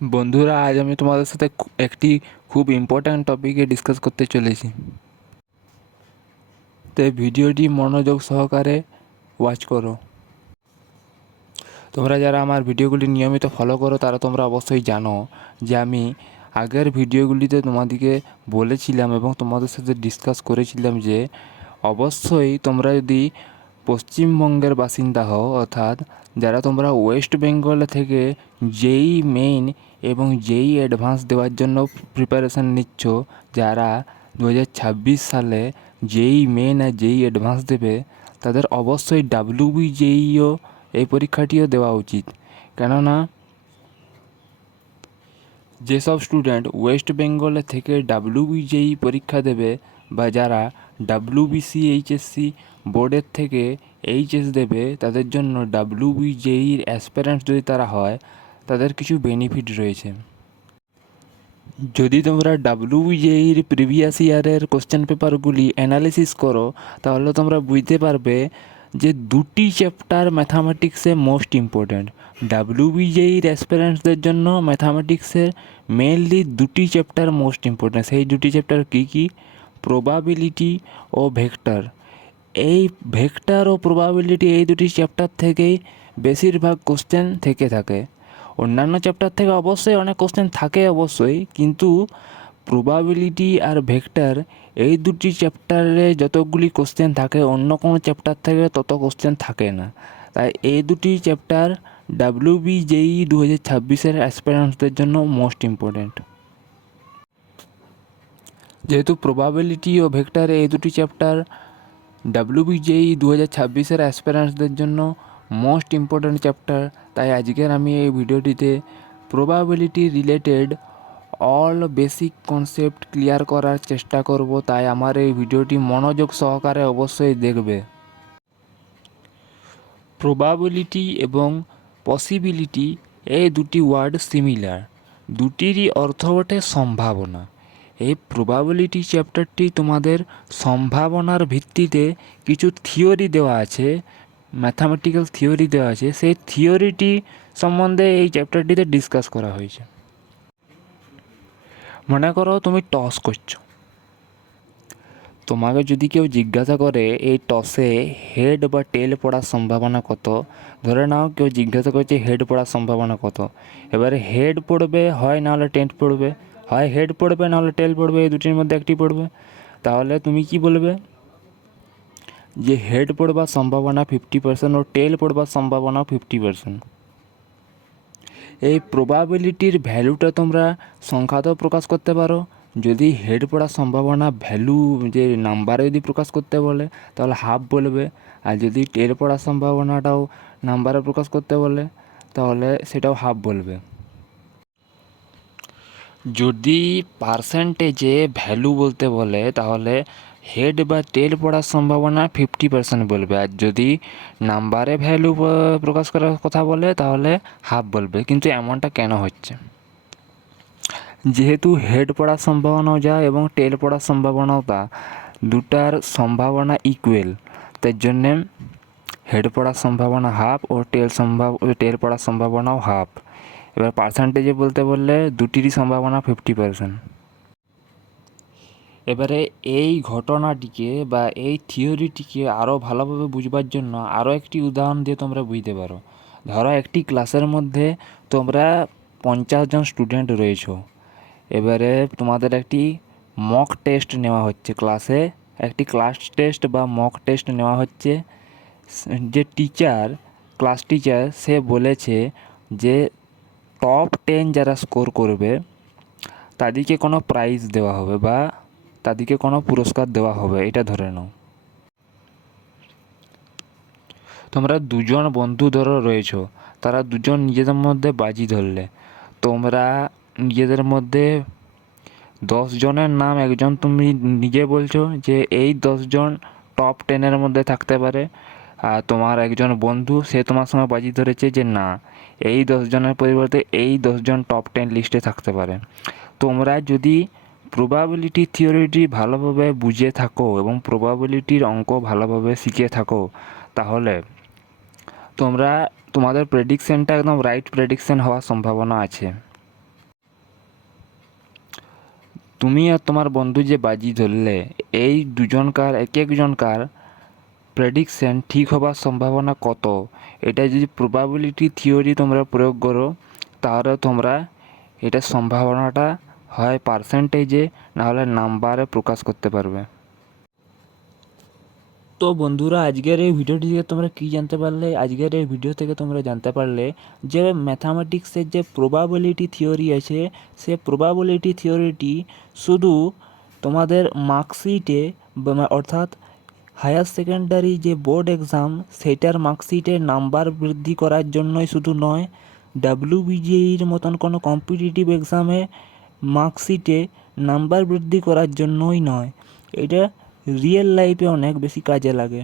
বন্ধুরা, আজ আমি তোমাদের সাথে একটি খুব ইম্পর্ট্যান্ট টপিকে ডিসকাস করতে চলেছি। তাই ভিডিওটি মনোযোগ সহকারে ওয়াচ করো। তোমরা যারা আমার ভিডিওগুলি নিয়মিত ফলো করো তারা তোমরা অবশ্যই জানো যে আমি আগের ভিডিওগুলিতে তোমাদেরকে বলেছিলাম এবং তোমাদের সাথে ডিসকাস করেছিলাম যে অবশ্যই তোমরা যদি পশ্চিমবঙ্গের বাসিন্দা হও, অর্থাৎ যারা তোমরা ওয়েস্ট বেঙ্গল থেকে জেই মেইন এবং জেই অ্যাডভান্স দেওয়ার জন্য প্রিপারেশান নিচ্ছ, যারা 2026 সালে জেই মেইন আর জেই অ্যাডভান্স দেবে, তাদের অবশ্যই ডাব্লিউবিজেইও এই পরীক্ষাটিও দেওয়া উচিত। কেননা যেসব স্টুডেন্ট ওয়েস্ট বেঙ্গলে থেকে ডাব্লিউবিজেই পরীক্ষা দেবে বা যারা ডাব্লিউবিসি এইচএসসি বোর্ডের থেকে এইচএস দেবে, তাদের জন্য ডাব্লিউবিজেইর অ্যাসপিরেন্টস যদি তারা হয়, তাদের কিছু বেনিফিট রয়েছে। যদি তোমরা ডাব্লিউবিজেইর প্রিভিয়াস ইয়ারের কোশ্চেন পেপারগুলি অ্যানালিসিস করো, তাহলে তোমরা বুঝতে পারবে যে দুটি চ্যাপ্টার ম্যাথামেটিক্সে মোস্ট ইম্পর্ট্যান্ট। ডাব্লিউবিজেইর অ্যাসপিরেন্টসদের জন্য ম্যাথামেটিক্সের মেনলি দুটি চ্যাপ্টার মোস্ট ইম্পর্ট্যান্ট। সেই দুটি চ্যাপ্টার কী কী? প্রবাবিলিটি ও ভেক্টর। এই ভেক্টর ও প্রবাবিলিটি এই দুটি চ্যাপ্টার থেকেই বেশিরভাগ কোশ্চেন থেকে থাকে। অন্যান্য চ্যাপ্টার থেকে অবশ্যই অনেক কোশ্চেন থাকে অবশ্যই, কিন্তু প্রবাবিলিটি আর ভেক্টর এই দুটি চ্যাপ্টারে যতগুলি কোশ্চেন থাকে অন্য কোনো চ্যাপ্টার থেকে তত কোশ্চেন থাকে না। তাই এই দুটি চ্যাপ্টার ডাব্লিউবিজেই 2026-এর অ্যাসপিরেন্টসদের জন্য মোস্ট ইম্পর্ট্যান্ট। যেহেতু প্রবাবিলিটি ও ভেক্টর এই দুটি চ্যাপ্টার ডাব্লিউবিজেই 2026-এর অ্যাসপিরেন্টসদের জন্য মোস্ট ইম্পর্ট্যান্ট চ্যাপ্টার, তাই আজকের আমি এই ভিডিওটিতে probability related all basic concept clear করার চেষ্টা করব। তাই আমার এই ভিডিওটি মনোযোগ সহকারে অবশ্যই দেখবে। প্রবাবিলিটি এবং পসিবিলিটি এই দুটি ওয়ার্ড সিমিলার, দুটিরই অর্থ ওঠে সম্ভাবনা। এই প্রবাবিলিটি চ্যাপ্টারটি তোমাদের সম্ভাবনার ভিত্তিতে কিছু থিওরি দেওয়া আছে, ম্যাথামেটিক্যাল থিওরি দেওয়া আছে। সেই থিওরিটি সম্বন্ধে এই চ্যাপ্টারটিতে ডিসকাস করা হয়েছে। মনে করো তুমি টস করছো, তোমাকে যদি কেউ জিজ্ঞাসা করে এই টসে হেড বা টেল পড়ার সম্ভাবনা কত, ধরে নাও কেউ জিজ্ঞাসা করছে হেড পড়ার সম্ভাবনা কত। এবারে হেড পড়বে, হয় নাহলে টেল পড়বে, হয় হেড পড়বে নাহলে টেল পড়বে, এই দুটির মধ্যে একটি পড়বে। তাহলে তুমি কি বলবে? যে হেড পড়বার সম্ভাবনা 50% ও টেল পড়বার সম্ভাবনা 50%। এই প্রবাবিলিটির ভ্যালুটা তোমরা সংখ্যাতেও প্রকাশ করতে পারো। যদি হেড পড়ার সম্ভাবনা ভ্যালু যে নাম্বারে যদি প্রকাশ করতে বলে তাহলে হাফ বলবে, আর যদি টেল পড়ার সম্ভাবনাটাও নাম্বারে প্রকাশ করতে বলে তাহলে সেটাও হাফ বলবে। যদি পার্সেন্টেজে ভ্যালু বলতে বলে তাহলে হেড বা টেল পড়ার সম্ভাবনা 50% বলবে, আর যদি নাম্বারে ভ্যালু প্রকাশ করার কথা বলে তাহলে হাফ বলবে। কিন্তু এমনটা কেন হচ্ছে? যেহেতু হেড পড়ার সম্ভাবনাও যা এবং টেল পড়ার সম্ভাবনাও তা, দুটার সম্ভাবনা ইকুয়াল, তার জন্যে হেড পড়ার সম্ভাবনা হাফ ও টেল পড়ার সম্ভাবনাও হাফ। এবার পার্সেন্টেজে বলতে বললে দুটিরই সম্ভাবনা 50%। এবারে এই ঘটনাটিকে বা এই থিওরিটিকে আরও ভালোভাবে বুঝবার জন্য আরও একটি উদাহরণ দিয়ে তোমরা বুঝতে পারো। ধরো একটি ক্লাসের মধ্যে তোমরা 50 জন স্টুডেন্ট রয়েছো। এবারে তোমাদের একটি মক টেস্ট নেওয়া হচ্ছে ক্লাসে, একটি ক্লাস টেস্ট বা মক টেস্ট নেওয়া হচ্ছে। যে টিচার, ক্লাস টিচার, সে বলেছে যে টপ 10 যারা স্কোর করবে তাদেরকে কোনো প্রাইজ দেওয়া হবে বা তাদেরকে কোনো পুরস্কার দেওয়া হবে, এটা ধরে নাও। তোমরা দুজন বন্ধু ধরো রয়েছো, তারা দুজন নিজেদের মধ্যে বাজি ধরলে। তোমরা নিজেদের মধ্যে 10 জনের নাম একজন তুমি নিজে বলছো যে এই 10 জন টপ 10-এর মধ্যে থাকতে পারে, আর তোমার একজন বন্ধু সে তোমার সঙ্গে বাজি ধরেছে যে না, এই 10 জনের পরিবর্তে এই 10 জন টপ 10 লিস্টে থাকতে পারে। তোমরা যদি প্রবাবিলিটি থিওরিটি ভালোভাবে বুঝে থাকো এবং প্রবাবিলিটির অঙ্ক ভালোভাবে শিখে থাকো, তাহলে তোমাদের প্রেডিকশানটা একদম রাইট প্রেডিকশান হওয়ার সম্ভাবনা আছে। তুমি আর তোমার বন্ধু যে বাজি ধরলে, এই দুজনকার এক একজনকার প্রেডিকশন ঠিক হবার সম্ভাবনা কত, এটা যদি প্রবাবিলিটি থিওরি তোমরা প্রয়োগ করো, তাহলে তোমরা এটার সম্ভাবনাটা হয় পার্সেন্টেজে নাহলে নাম্বারে প্রকাশ করতে পারবে। তো বন্ধুরা, আজকের এই ভিডিওটি থেকে তোমরা কী জানতে পারলে? আজকের এই ভিডিও থেকে তোমরা জানতে পারলে যে ম্যাথামেটিক্সের যে প্রবাবিলিটি থিওরি আছে, সে প্রবাবিলিটি থিওরিটি শুধু তোমাদের মার্কশিটে অর্থাৎ হায়ার সেকেন্ডারি যে বোর্ড এক্সাম, সেটার মার্কশিটের নাম্বার বৃদ্ধি করার জন্যই শুধু নয়, ডাব্লিউবিজিএর মতন কোনো কম্পিটিটিভ এক্সামে মার্কশিটে নাম্বার বৃদ্ধি করার জন্যই নয়, এটা রিয়েল লাইফে অনেক বেশি কাজে লাগে।